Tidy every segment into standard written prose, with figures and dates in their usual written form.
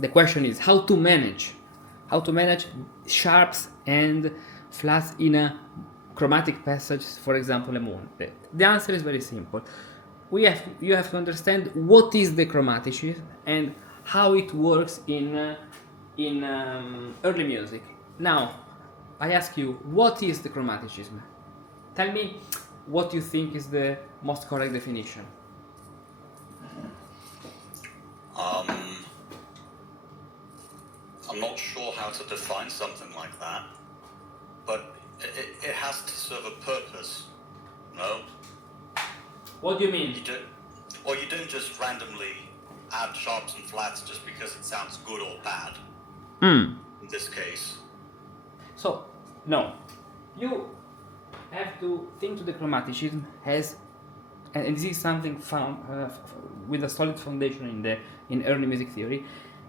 the question is how to manage sharps and flats in a chromatic passage, for example, a motet. The answer is very simple. You have to understand what is the chromaticism and how it works in early music. Now, I ask you, what is the chromaticism? Tell me what you think is the most correct definition. I'm not sure how to define something like that, but it has to serve a purpose, no? What do you mean? You don't just randomly add sharps and flats just because it sounds good or bad. In this case. So, no. You have to think to the chromaticism as, and this is something found with a solid foundation in early music theory.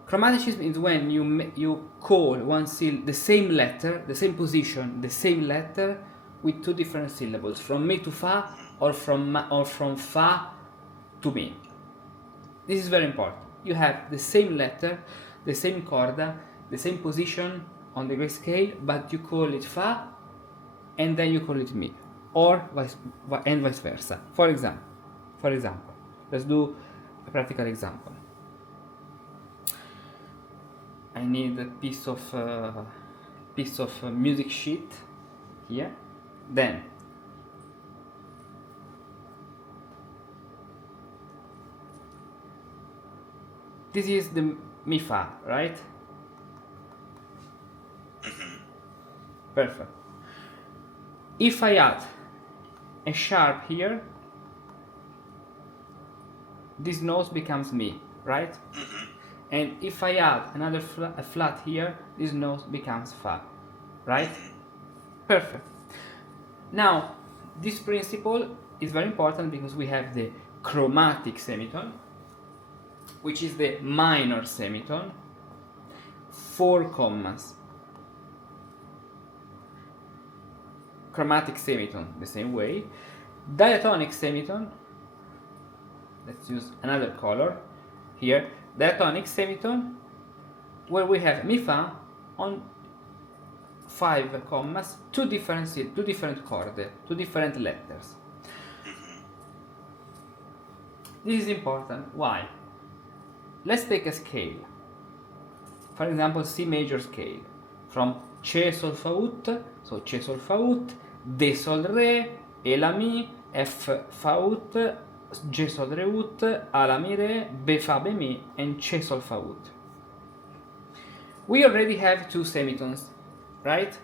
Chromaticism is when you call one the same letter, the same position, the same letter with two different syllables, from mi to fa or from fa to mi. This is very important. You have the same letter, the same chorda, the same position on the great scale, but you call it fa and then you call it mi, or vice versa. For example, let's do a practical example. I need a piece of music sheet here. Then this is the mi fa, right? Perfect. If I add a sharp here, this note becomes mi, right? And if I add another flat here, this note becomes fa, right? Perfect. Now, this principle is very important because we have the chromatic semitone, which is the minor semitone, 4 commas. Chromatic semitone, the same way. Diatonic semitone, let's use another color here. Diatonic semitone, where we have mi fa on 5 commas, two different chord, two different letters. This is important. Why? Let's take a scale. For example, C major scale from C sol fa ut, so C sol fa ut, D sol re, E la mi, F fa ut, G sol re ut, A la mi re, B fa be mi, and C sol fa ut. We already have two semitones, right?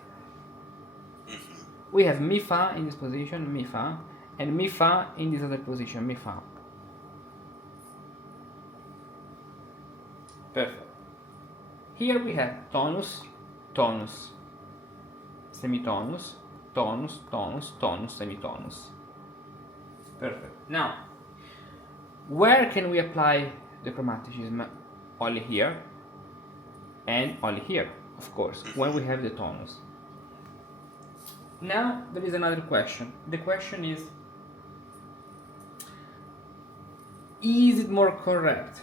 We have mi fa in this position, mi fa, and mi fa in this other position, mi fa. Perfect. Here we have tonus, tonus, semitonus, tonus, tonus, tonus, semitonus. Perfect. Now, where can we apply the chromaticism? Only here and only here, of course, when we have the tonus. Now, there is another question. The question is it more correct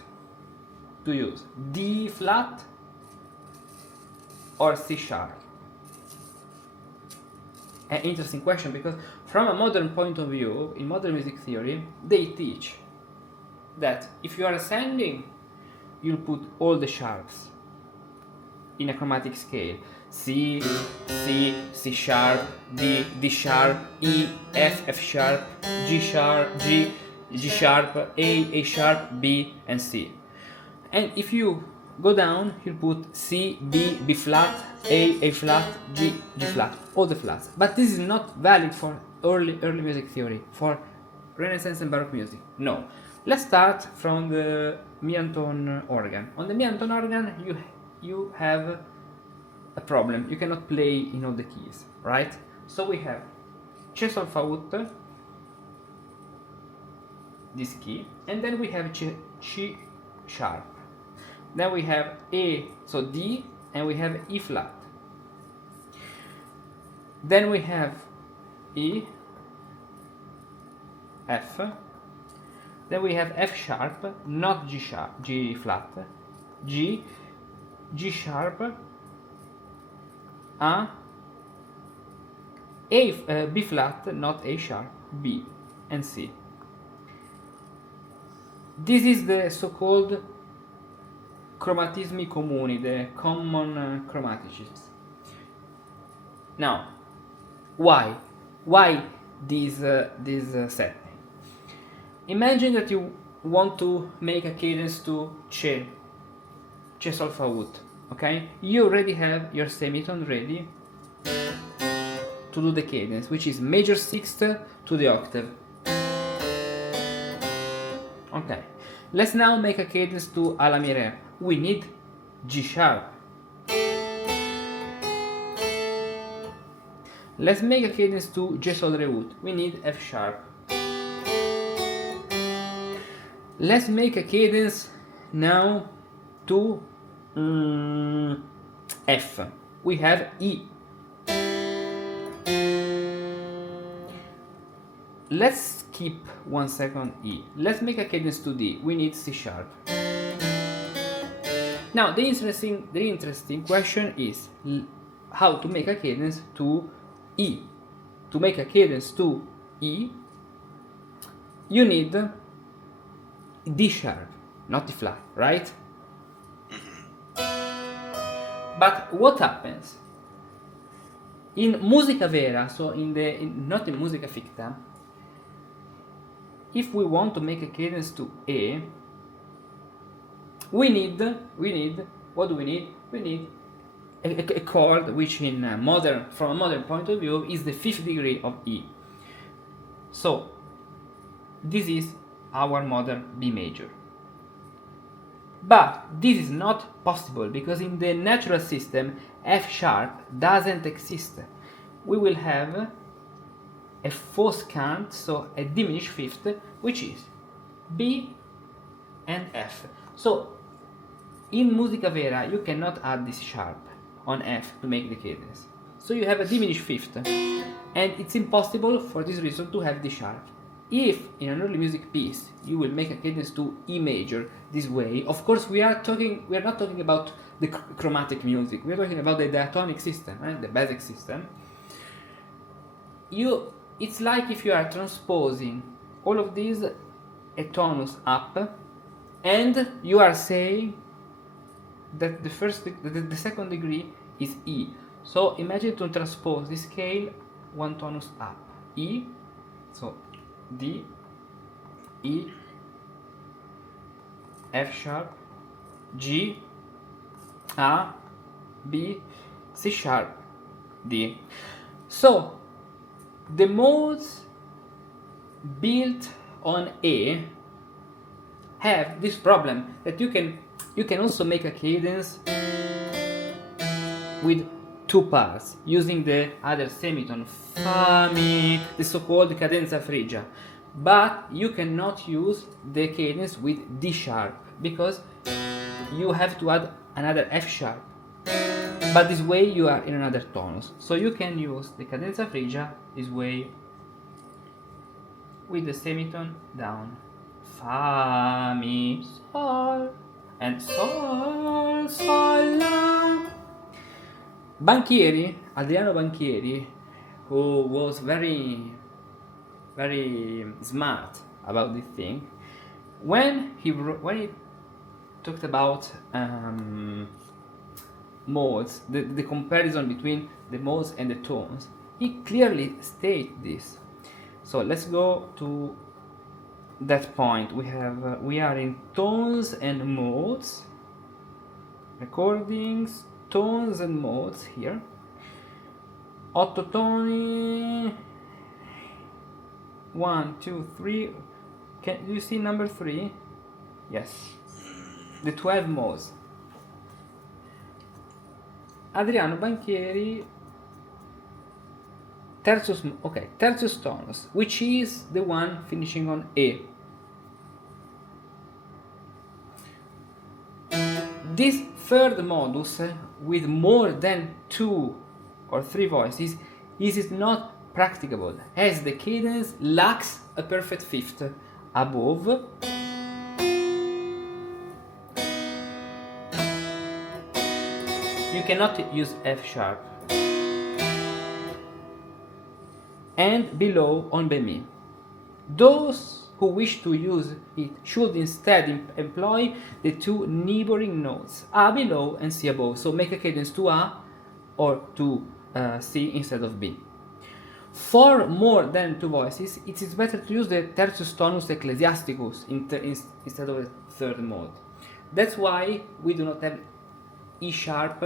to use D flat or C sharp? An interesting question, because from a modern point of view, in modern music theory, they teach that if you are ascending, you'll put all the sharps in a chromatic scale. C, C, C sharp, D, D sharp, E, F, F sharp, G sharp, G, G sharp, A sharp, B, and C. And if you go down, you'll put C, B, B flat, A flat, G, G flat, all the flats. But this is not valid for early music theory, for Renaissance and Baroque music. No. Let's start from the mi-and-tone organ. On the mi-and-tone organ, you have a problem. You cannot play in all the keys, right? So we have C sol fa ut, this key, and then we have C sharp. Then we have A, so D, and we have E flat. Then we have E, F. Then we have F sharp, not G sharp, G flat, G, G sharp, A, B flat, not A sharp, B, and C. This is the so-called chromatismi comuni, the common chromaticisms. Now, why? Why this setting? Imagine that you want to make a cadence to Che sol fa ut, okay? You already have your semitone ready to do the cadence, which is major sixth to the octave. Okay, let's now make a cadence to A la mi re. We need G sharp. Let's make a cadence to G sol re ut. We need F sharp. Let's make a cadence now to F. We have E. Let's skip 1 second E. Let's make a cadence to D. We need C sharp. Now the interesting question is how to make a cadence to E. To make a cadence to E, you need D sharp, not D flat, right? But what happens in musica vera? So not in musica ficta. If we want to make a cadence to A, we need what do we need? We need a chord which from a modern point of view is the 5th degree of E. So this is our modern B major. But this is not possible because in the natural system F sharp doesn't exist. We will have a fourth cant, so a diminished fifth, which is B and F. So in musica vera you cannot add this sharp on F to make the cadence. So you have a diminished fifth, and it's impossible for this reason to have D sharp. If in an early music piece you will make a cadence to E major this way, of course we are not talking about the chromatic music, we are talking about the diatonic system, the basic system. It's like if you are transposing all of these a tonus up, and you are saying that the second degree is E. So imagine to transpose this scale one tonus up, E, so D, E, F sharp, G, A, B, C sharp, D. So the modes built on A have this problem that you can also make a cadence with two parts using the other semitone fa mi, the so-called cadenza frigia, but you cannot use the cadence with D sharp because you have to add another F sharp, but this way you are in another tonus, so you can use the cadenza frigia this way with the semitone down, fa mi sol and sol sol la. Adriano Banchieri, who was very smart about this thing, when he talked about modes, the comparison between the modes and the tones, he clearly stated this. So let's go to that point. We are in tones and modes, recordings, tones and modes here. 8 toni, 1, 2, 3. Do you see number 3? Yes. The 12 modes. Adriano Banchieri, tertius tonus, which is the one finishing on A. This third modus with more than 2 or 3 voices is not practicable, as the cadence lacks a perfect fifth you cannot use F sharp. And below on B mi. Those who wish to use it should instead employ the two neighboring notes A below and C above. So make a cadence to A or to C instead of B. For more than two voices, it is better to use the tertius tonus ecclesiasticus instead of the third mode. That's why we do not have E sharp,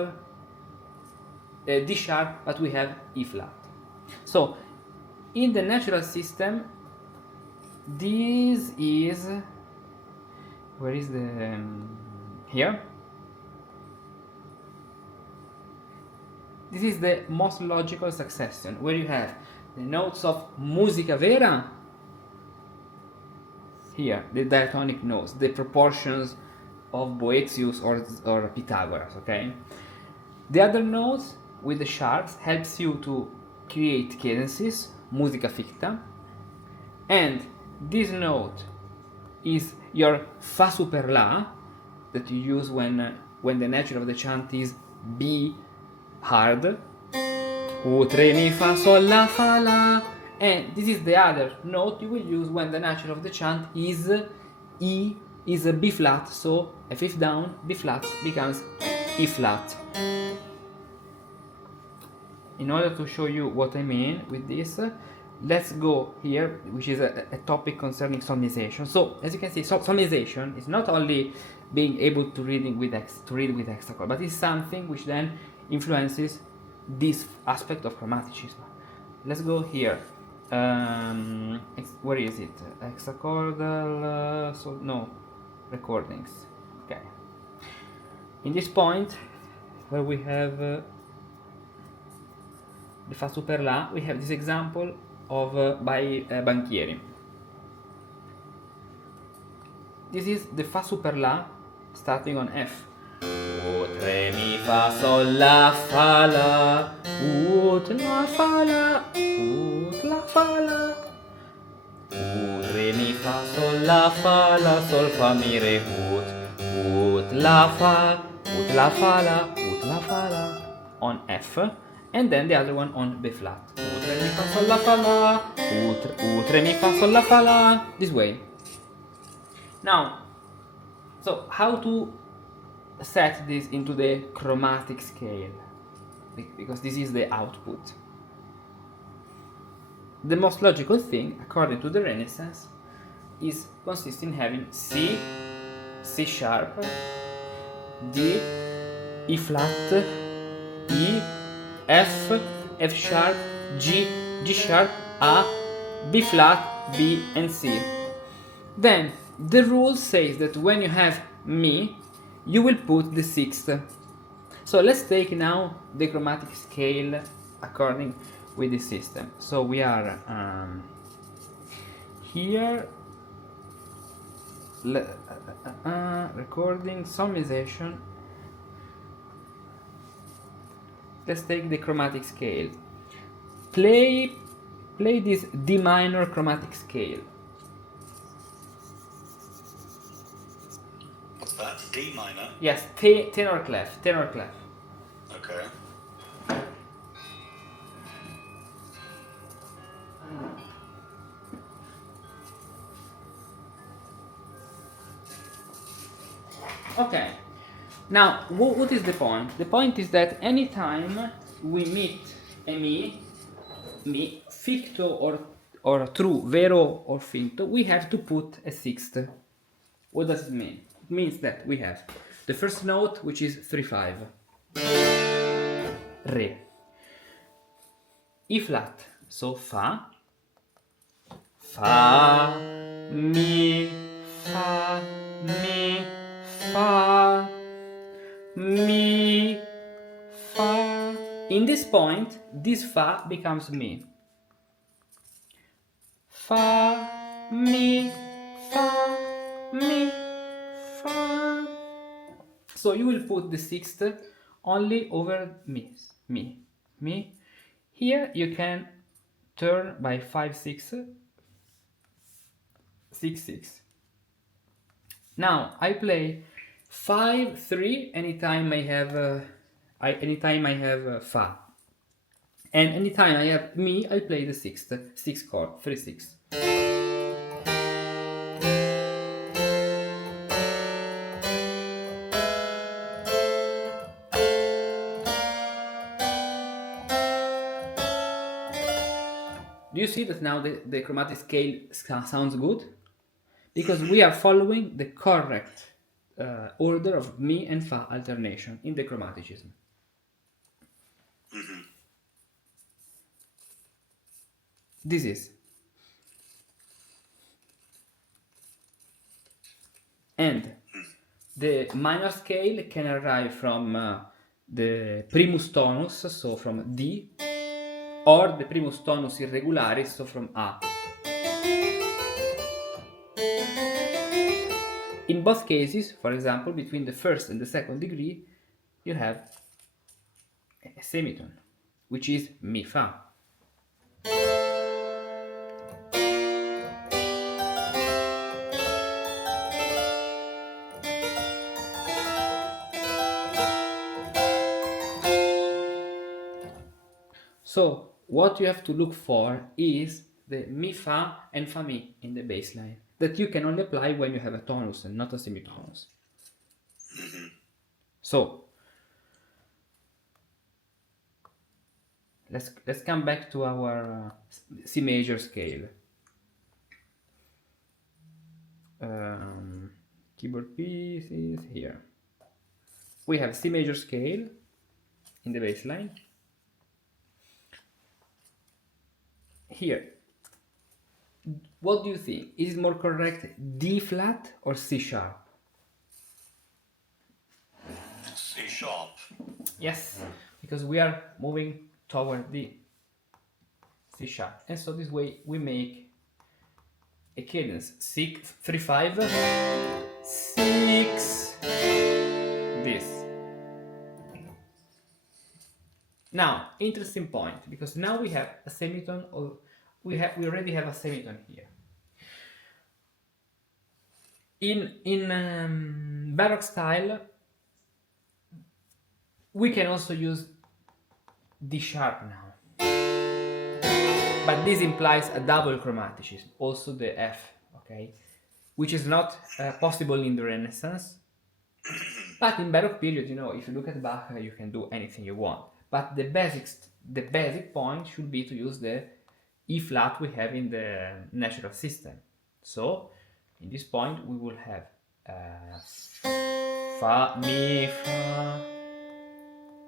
D sharp, but we have E flat. So, in the natural system, this is, where is the, here? This is the most logical succession, where you have the notes of musica vera, here, the diatonic notes, the proportions of Boethius or Pythagoras, okay? The other notes with the sharps helps you to create cadences, musica ficta, and this note is your fa super la that you use when the nature of the chant is B hard, U, tre, mi, fa, sol, la, fa, la, and this is the other note you will use when the nature of the chant is E, is a B flat, so a fifth down, B flat becomes E flat. In order to show you what I mean with this, let's go here, which is a topic concerning solmization. So, as you can see, solmization is not only being able to read with hexachord, but it's something which then influences this aspect of chromaticism. Let's go here. Where is it? Hexachordal, no, recordings. Okay. In this point, where we have the fa super la, we have this example of by Banchieri. This is the fa super la starting on F. U, tre, mi, fa, sol, la, fa, la, ut, la, fa, la, ut, la, fa, la, u, re, mi, fa, sol, la, fa, la, sol, fa, mi, re, ut, la, fa, la, fa, la, on F, and then the other one on B flat. U, tre, mi, fa, sol, la, fa, la, u, tre, mi, fa, sol, la, fa, la, this way. Now, so how to set this into the chromatic scale, because this is the output. The most logical thing, according to the Renaissance, consists in having C, C sharp, D, E flat, E, F, F sharp, G, G sharp, A, B flat, B and C. Then the rule says that when you have Mi, you will put the sixth. So let's take now the chromatic scale according with the system. So we are here, recording, solmization. Let's take the chromatic scale. Play this D minor chromatic scale. What's that? D minor? Yes, tenor clef. Okay. Okay. Now, what is the point? The point is that anytime we meet a mi, ficto or true, vero or finto, we have to put a sixth. What does it mean? It means that we have the first note, which is 3-5, re, E flat, so fa, mi, fa, mi, fa, mi, fa. In this point, this fa becomes mi. Fa, mi, fa, mi, fa. So you will put the sixth only over mi. Here you can turn by 5-6, 6-6. Now I play 5-3 anytime I have Anytime I have Fa. And anytime I have Mi, I play the sixth chord, 3/6. Do you see that now the chromatic scale sounds good? Because we are following the correct order of Mi and Fa alternation in the chromaticism. This is. And the minor scale can arrive from the primus tonus, so from D, or the primus tonus irregularis, so from A. In both cases, for example, between the first and the second degree, you have a semitone, which is Mi Fa. So what you have to look for is the Mi Fa and Fa Mi in the bass line that you can only apply when you have a tonus and not a semitonus. So let's come back to our C major scale. Keyboard piece is here. We have C major scale in the bass line. Here, what do you think? Is it more correct D flat or C sharp? C sharp. Yes, because we are moving toward the C sharp, and so this way we make a cadence 6 3 5 6. This. Now, interesting point, because now we have a semitone, or we already have a semitone here. In Baroque style, we can also use D sharp now, but this implies a double chromaticism, also the F, okay, which is not possible in the Renaissance. But in Baroque period, you know, if you look at Bach, you can do anything you want. But the basic point should be to use the E flat we have in the natural system. So, in this point, we will have Fa, Mi, Fa,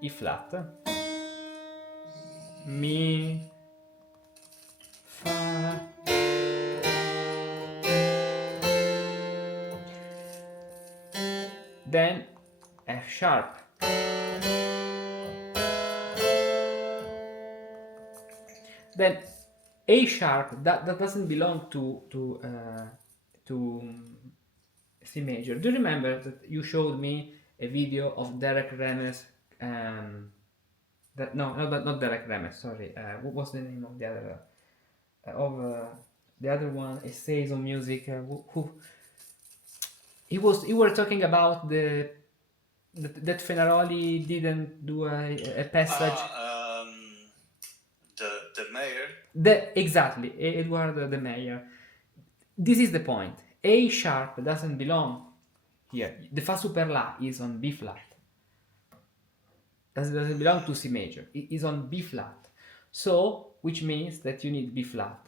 E flat, Mi, Fa, then F sharp, then A sharp. That doesn't belong to C major. Do you remember that you showed me a video of Derek Remes? Not Derek Remes. Sorry. What was the name of the other? The other one? Essays on Music. Who? He were talking about that Fenaroli didn't do a passage. The mayor. Exactly, Eduardo de Meyer. This is the point. A sharp doesn't belong here. The Fa super La is on B flat. Doesn't belong to C major. It is on B flat. So, which means that you need B flat.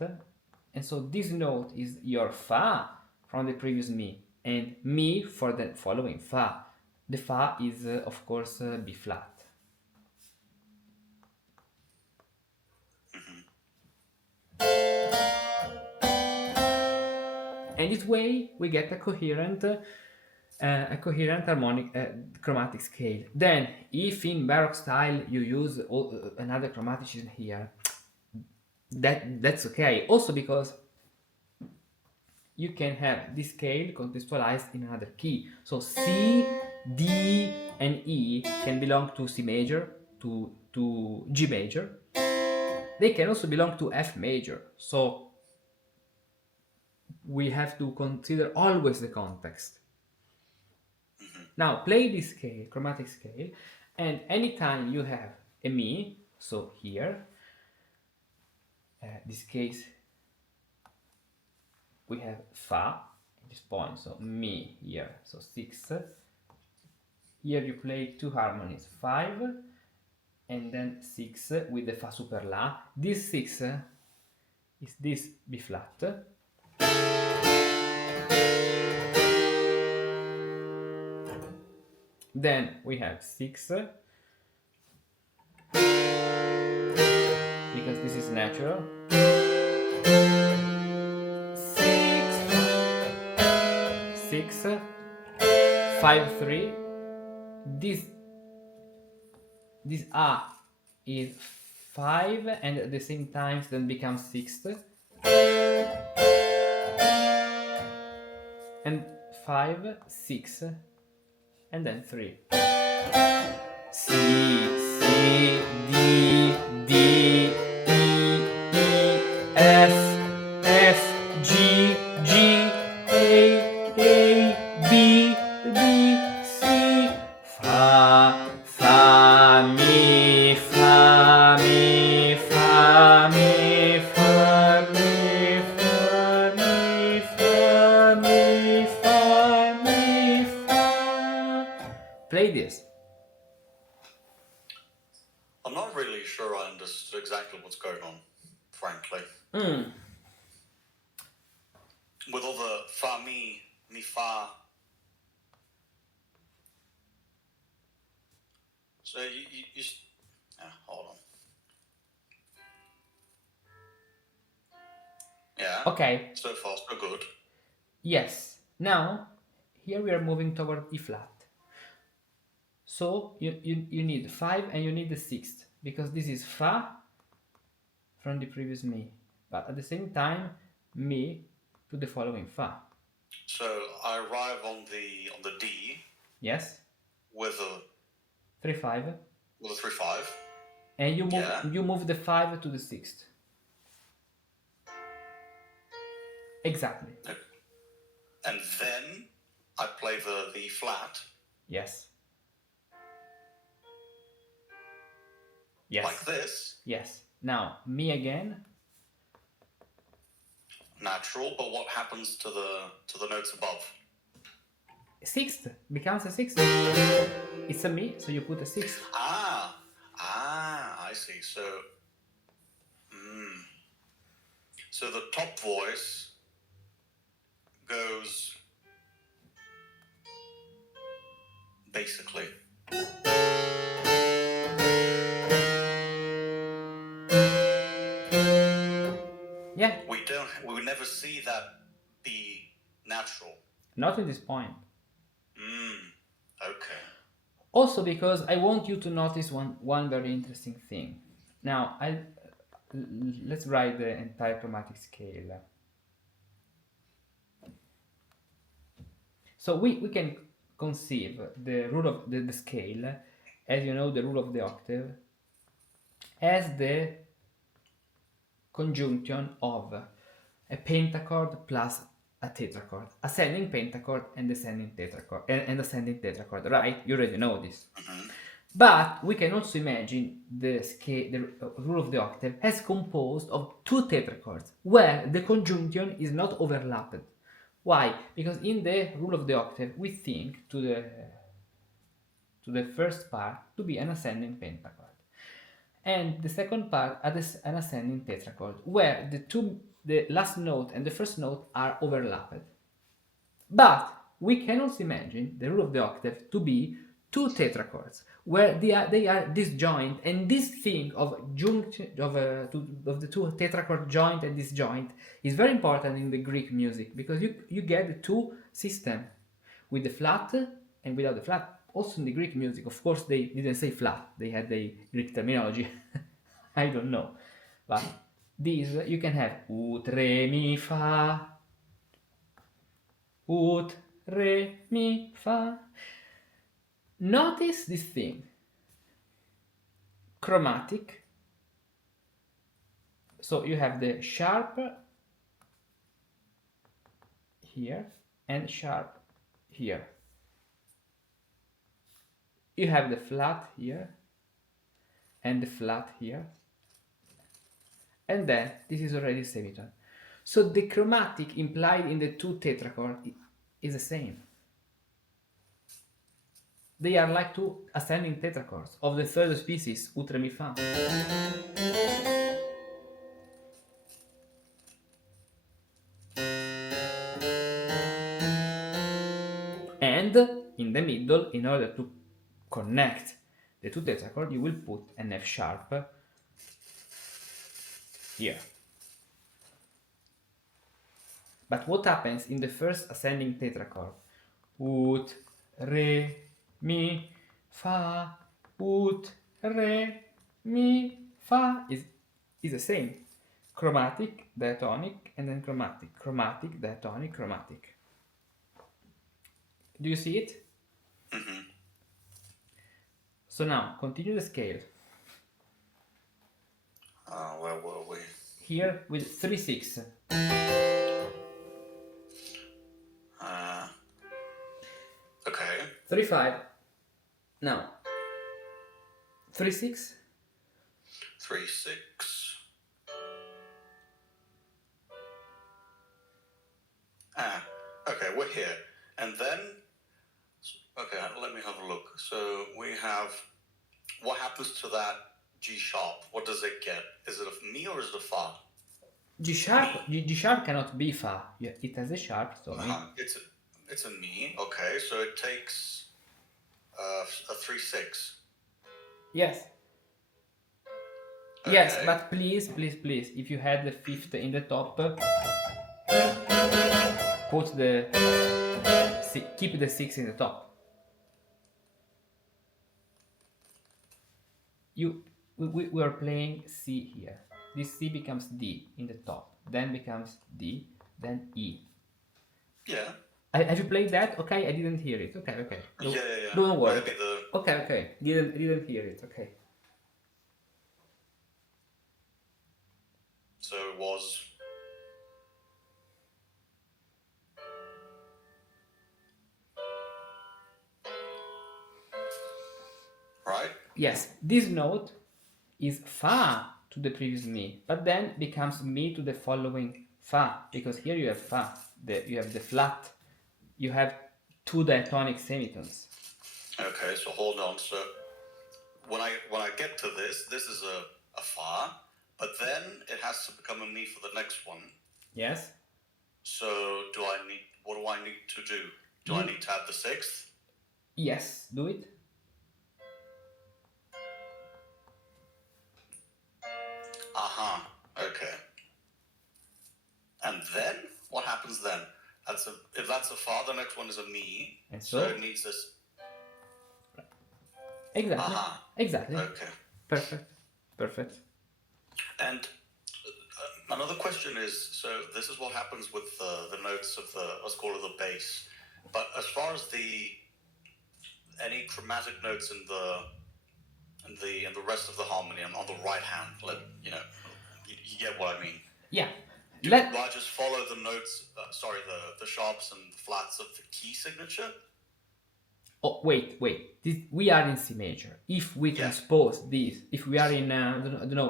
And so this note is your Fa from the previous Mi, and Mi for the following Fa. The Fa is, of course, B flat. And this way we get a coherent harmonic chromatic scale. Then, if in Baroque style you use another chromaticism here, that's okay. Also because you can have this scale contextualized in another key. So C, D, and E can belong to C major, to G major. They can also belong to F major. So we have to consider always the context. Now play this scale, chromatic scale, And anytime you have a mi, so here, this case we have fa at this point, so mi here, so 6. Here you play two harmonies, 5 and then 6 with the fa super la. This 6 is this B flat. Then we have 6 because this is natural. 6 5 3. This A is 5 and at the same time then becomes 6. And 5 6 and then 3. C, D, D, E, F, G, A, B, C, Fa, Mi, Fa, Mi, Fa, Mi, Fa, Mi, Fa, Mi, Fa, Mi, Fa, Mi, Fa. Play this. I'm not really sure I understood exactly what's going on, frankly. With all the fa, mi, fa. So you hold on. Yeah. Okay. So far, so good. Yes. Now, here we are moving toward E flat. So you need 5 and you need the 6th because this is Fa from the previous Mi, but at the same time Mi to the following Fa. So I arrive on the D. Yes. With a 3-5. With a 3-5. And you move the 5 to the 6th. Exactly. And then I play the E flat. Yes. Yes. Like this. Yes. Now Mi again. Natural, but what happens to the notes above? 6th becomes a 6th. It's a Mi, so you put a 6th. I see. So the top voice goes basically. Yeah. We would never see that be natural. Not at this point. Okay. Also because I want you to notice one very interesting thing. Now, let's write the entire chromatic scale. So we can conceive the rule of the scale, as you know, the rule of the octave, as the conjunction of a pentachord plus a tetrachord, ascending pentachord and descending tetrachord, and ascending tetrachord, right? You already know this. But we can also imagine the scale, the rule of the octave, as composed of two tetrachords, where the conjunction is not overlapped. Why? Because in the rule of the octave, we think to the first part to be an ascending pentachord, and the second part as an ascending tetrachord, where the last note and the first note are overlapped. But we can also imagine the rule of the octave to be two tetrachords, where they are disjoint, and this thing of the two tetrachord joint and disjoint is very important in the Greek music, because you get the two systems with the flat and without the flat. Also in the Greek music, of course, they didn't say flat; they had the Greek terminology. I don't know, but these you can have ut re mi fa, ut re mi fa. Notice this thing. Chromatic. So you have the sharp here and sharp here. you have the flat here and the flat here, and then this is already semitone. So the chromatic implied in the two tetrachords is the same. They are like two ascending tetrachords of the third species, ut re mi fa. And in the middle, in order to connect the two tetrachords, you will put an F sharp here. But what happens in the first ascending tetrachord? Ut, re, mi, fa, ut, re, mi, fa is the same. Chromatic, diatonic, and then chromatic. Chromatic, diatonic, chromatic. Do you see it? Mm-hmm. So now, continue the scale. Where were we? Here with 3/6. Okay. 3/5. Now, 3/6. 3/6. Okay, we're here. And then, okay, let me have a look. So we have, what happens to that G sharp? What does it get? Is it a mi or is it a fa? G sharp cannot be fa. Yeah, it has a sharp, so It's a mi. Okay, so it takes a 3/6. yes. Okay. Yes, but please, if you had the fifth in the top, put keep the 6 in the top. We are playing C here. This C becomes D in the top, then becomes D, then E. Yeah. Have you played that? Okay, I didn't hear it. Okay. Yeah. Don't worry. Maybe Okay. Didn't hear it. Okay. So it was. Right? Yes, this note is fa to the previous mi, but then becomes mi to the following fa, because here you have fa, you have the flat, you have two diatonic semitones. Okay, so hold on. So when I get to this is a fa, but then it has to become a mi for the next one. Yes. So what do I need to do? Do I need to add the 6th? Yes, do it. Okay. And then what happens then? If that's a fa, the next one is a mi. And so it needs this. Exactly. Exactly. Okay. Perfect. And another question is, so this is what happens with the notes of let's call it the bass. But as far as any chromatic notes in the rest of the harmony on the right hand, you get what I mean. Yeah. Do I just follow the notes? The sharps and the flats of the key signature? Oh, wait. We are in C major. If we transpose this, if we are in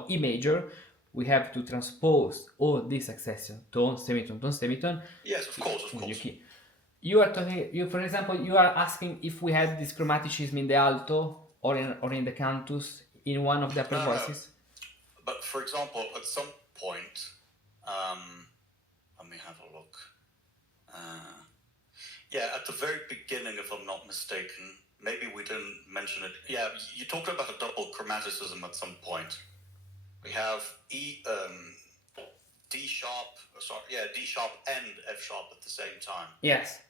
E major, we have to transpose all this succession: tone, semitone. Yes, of course. You are talking. For example, you are asking if we had this chromaticism in the alto or in the cantus in one of the upper voices. But for example, at some point, let me have a look. At the very beginning, if I'm not mistaken, maybe we didn't mention it. Yeah, you talked about a double chromaticism at some point. We have D sharp and F sharp at the same time. Yes.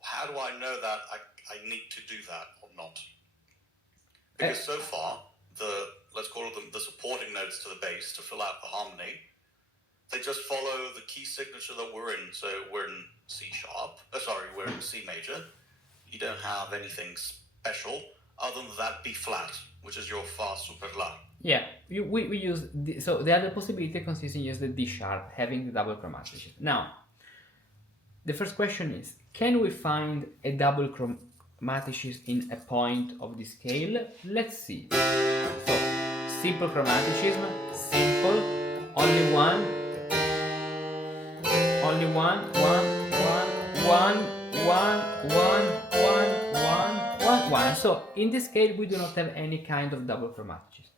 How do I know that I need to do that or not? Because so far, let's call them the supporting notes to the bass to fill out the harmony, they just follow the key signature that we're in. So we're in C sharp. We're in C major. You don't have anything special other than that B flat, which is your fa super la. Yeah, we use so the other possibility consists in use the D sharp, having the double chromatic. Now, the first question is: can we find a double chromaticist in a point of the scale? Let's see. So, simple chromaticism, simple, only one, one, one, one. So, in this scale, we do not have any kind of double chromaticism.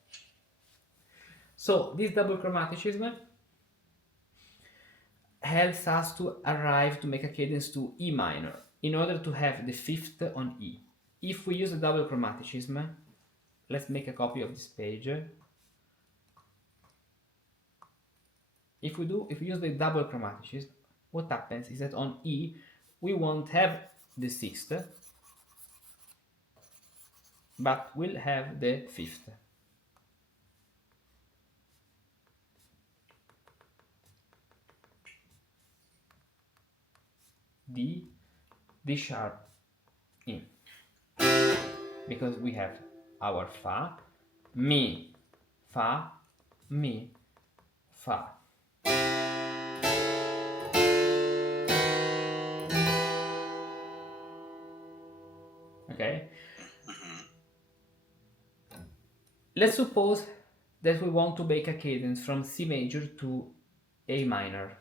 So, this double chromaticism helps us to arrive to make a cadence to E minor in order to have the fifth on E. If we use a double chromaticism, let's make a copy of this page. If we use the double chromaticism, what happens is that on E we won't have the sixth, but we'll have the fifth. D sharp, E. Because we have our Fa, Mi, Fa, Mi, Fa. Okay? Let's suppose that we want to make a cadence from C major to A minor.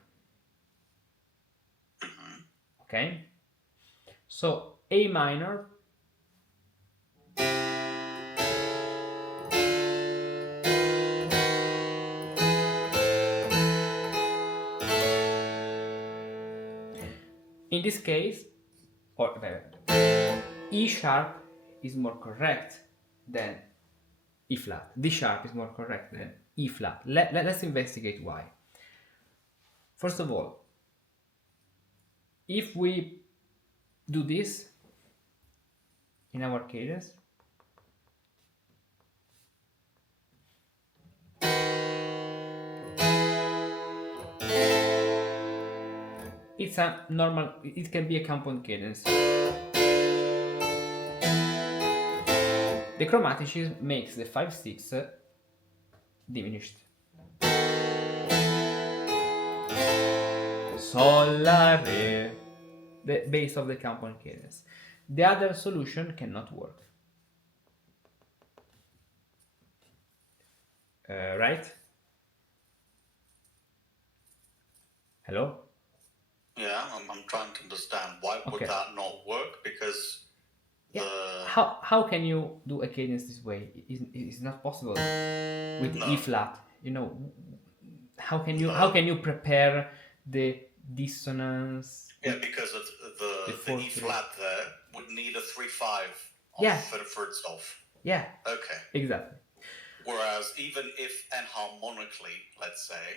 Okay? So A minor in this case, or E sharp is more correct than E flat. D sharp is more correct than E flat. Let's investigate why. First of all, if we do this in our cadence, it's a normal, it can be a counterpoint cadence. The chromaticism makes the 5/6 diminished. Sol, la, re, the base of the counterpoint cadence. The other solution cannot work. Right? Hello? Yeah, I'm trying to understand why would Okay. that not work? Because Yeah. the How can you do a cadence this way? It's not possible with No. E flat. You know, how can you No. prepare the dissonance? Yeah, because of the E fourth flat there would need a 3/5 Yeah. for itself. Yeah, Okay. exactly. Whereas even if enharmonically, let's say,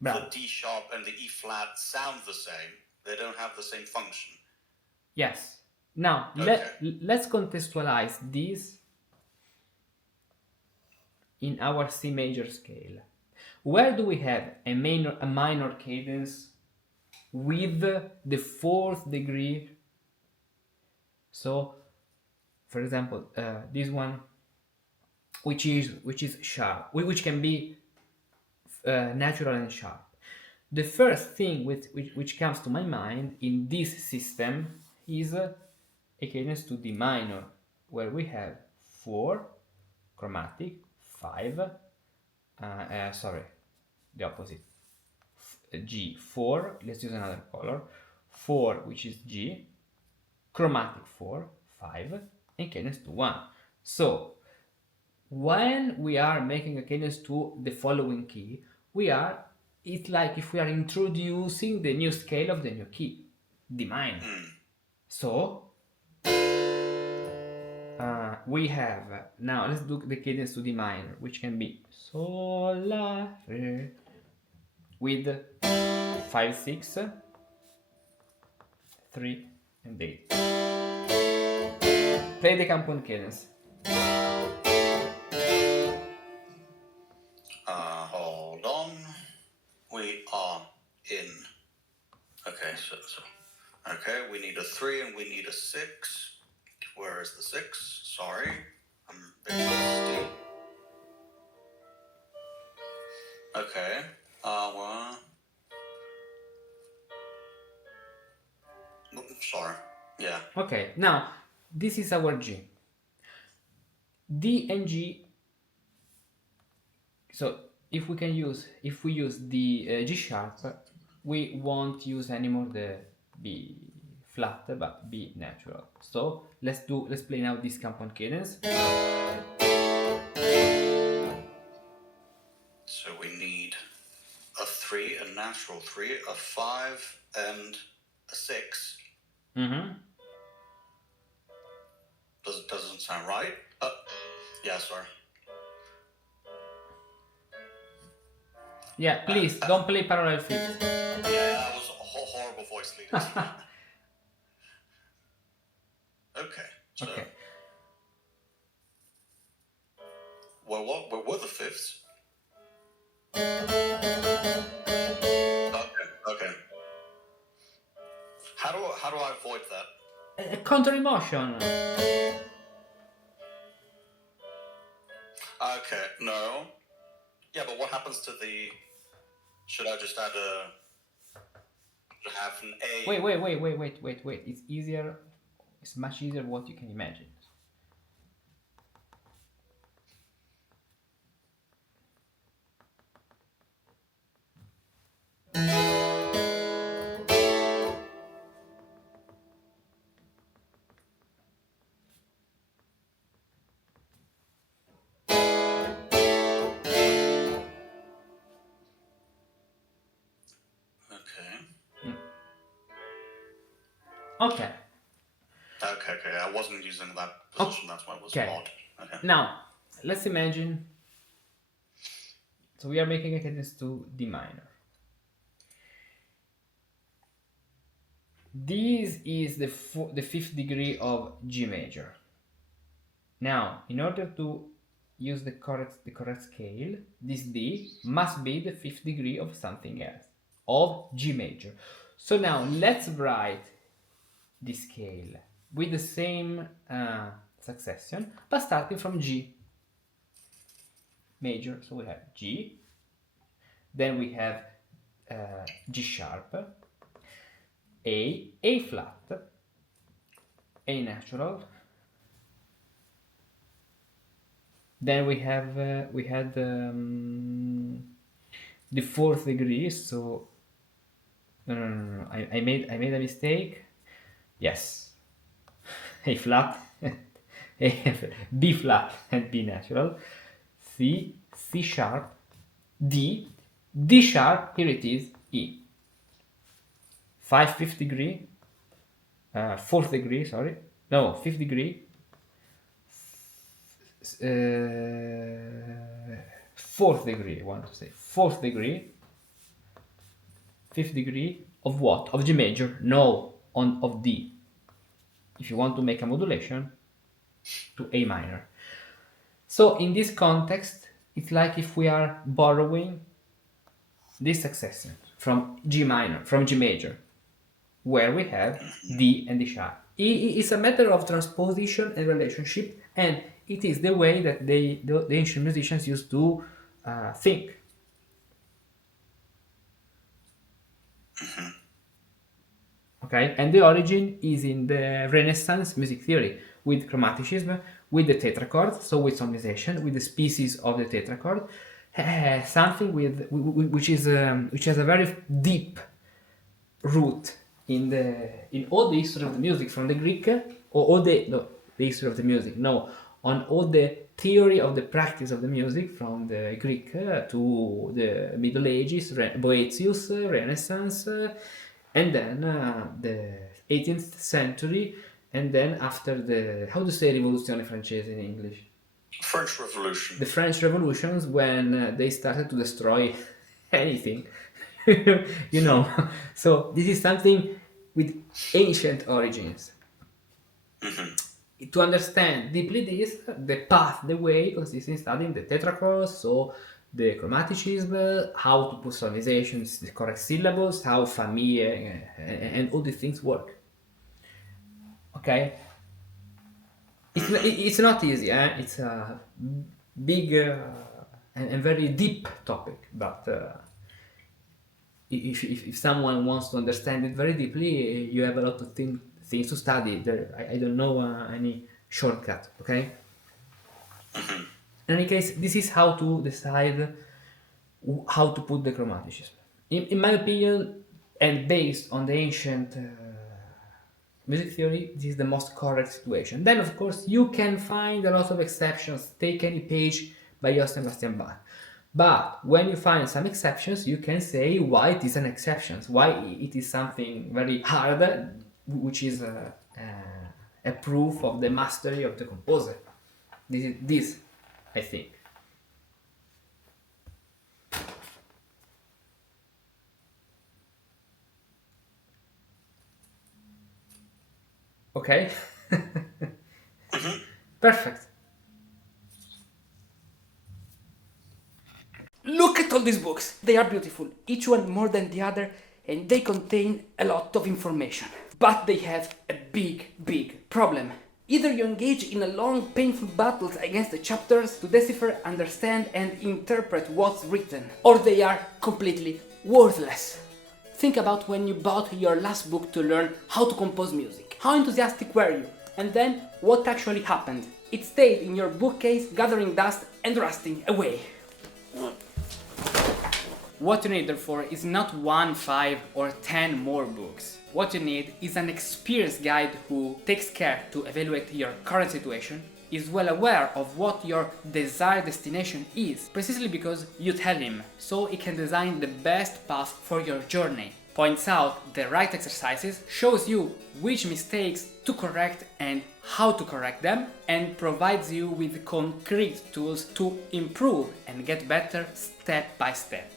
Bravo. the D sharp and the E flat sound the same, they don't have the same function. Yes. Now Okay. let's contextualize this in our C major scale. Where do we have a minor cadence with the fourth degree? So, for example, this one, which is sharp, which can be natural and sharp. The first thing which comes to my mind in this system is a cadence to D minor, where we have 4, chromatic, 5, sorry, the opposite, G, 4, let's use another color, 4, which is G, chromatic 4, 5, and cadence to 1. So, when we are making a cadence to the following key, it's like if we are introducing the new scale of the new key, D minor. So, we have, now let's do the cadence to D minor, which can be Sol, La, Re, with 5/6, 3, and 8. Play the counterpoint cadence. Hold on. We are in. Okay, so okay, we need a 3 and we need a 6. Where is the 6? Sorry, I'm a bit rusty. Okay. Well. Sorry. Yeah. Okay, now this is our G. D and G. So if we use the G sharp, we won't use anymore the B flat, but B natural. So let's play now this counterpoint cadence. So we need a 3, a natural 3, a 5, and a 6. Mm-hmm. Doesn't sound right. Yeah, sorry. Yeah, please don't play parallel fifths. Yeah, that was a horrible voice leaders. Okay. So, Okay. well, what were the fifths? Okay. How do I avoid that? A counter emotion. Okay, no. Yeah, but what happens to the? Should I just add have an A? Wait. It's easier. It's much easier what you can imagine. Okay. Okay. I wasn't using that position. That's why it was odd. Okay. Now, let's imagine. So we are making a cadence to D minor. This is the fifth degree of G major. Now, in order to use the correct scale, this D must be the fifth degree of something else, of G major. So now let's write the scale with the same succession, but starting from G major. So we have G, then we have G sharp, A flat, A natural. Then we had the fourth degree. So no. I made a mistake. Yes, A flat, B flat and B natural, C sharp, D sharp. Here it is, E. Fifth degree, fourth degree. Sorry, no, fifth degree. Fourth degree. I want to say fourth degree. Fifth degree of what? Of G major? No, of D. If you want to make a modulation to A minor. So in this context, it's like if we are borrowing this succession from G minor, from G major, where we have D and D sharp. It's a matter of transposition and relationship, and it is the way that the ancient musicians used to think. Okay, and the origin is in the Renaissance music theory with chromaticism, with the tetrachord, so with solmization, with the species of the tetrachord, something which has a very deep root in all the history of the music, from the Greek, or all the history of the music. No, on all the theory of the practice of the music, from the Greek to the Middle Ages, Boethius, Renaissance. And then the 18th century, and then after the, how to say rivoluzione francese in English? French Revolution. The French revolutions, when they started to destroy anything, So this is something with ancient origins. To understand deeply this, the way consists in studying the tetrachords, so the chromaticism, how to put solmizations, the correct syllables, how famille and all these things work. Okay? It's not easy, it's a big and very deep topic, but if someone wants to understand it very deeply, you have a lot of things things to study. I don't know any shortcut, okay? In any case, this is how to decide how to put the chromaticism. In my opinion, and based on the ancient music theory, this is the most correct situation. Then, of course, you can find a lot of exceptions. Take any page by Johann Sebastian Bach. But when you find some exceptions, you can say why it is an exception, why it is something very hard, which is a proof of the mastery of the composer. This I think. Okay? Perfect. Look at all these books! They are beautiful, each one more than the other, and they contain a lot of information. But they have a big problem. Either you engage in a long, painful battles against the chapters to decipher, understand, and interpret what's written, or they are completely worthless. Think about when you bought your last book to learn how to compose music. How enthusiastic were you? And then, what actually happened? It stayed in your bookcase, gathering dust and rusting away. What you need, therefore, is not 1, 5, or 10 more books. What you need is an experienced guide who takes care to evaluate your current situation, is well aware of what your desired destination is, precisely because you tell him, so he can design the best path for your journey, points out the right exercises, shows you which mistakes to correct and how to correct them, and provides you with concrete tools to improve and get better step by step.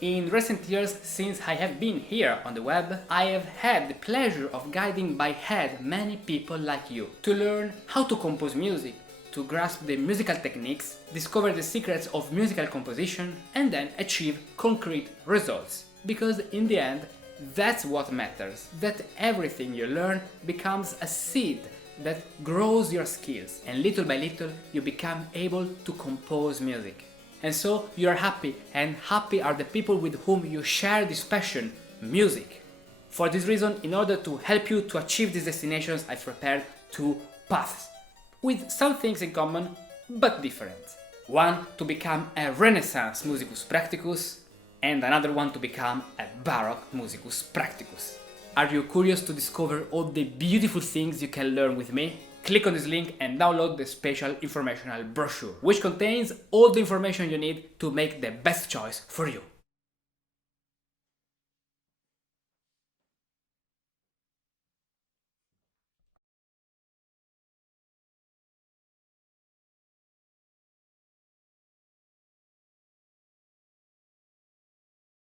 In recent years, since I have been here on the web, I have had the pleasure of guiding by hand many people like you to learn how to compose music, to grasp the musical techniques, discover the secrets of musical composition, and then achieve concrete results. Because in the end, that's what matters, that everything you learn becomes a seed that grows your skills, and little by little you become able to compose music. And so you are happy, and happy are the people with whom you share this passion, music. For this reason, in order to help you to achieve these destinations, I've prepared 2 paths, with some things in common, but different. One to become a Renaissance Musicus Practicus, and another one to become a Baroque Musicus Practicus. Are you curious to discover all the beautiful things you can learn with me? Click on this link and download the special informational brochure, which contains all the information you need to make the best choice for you.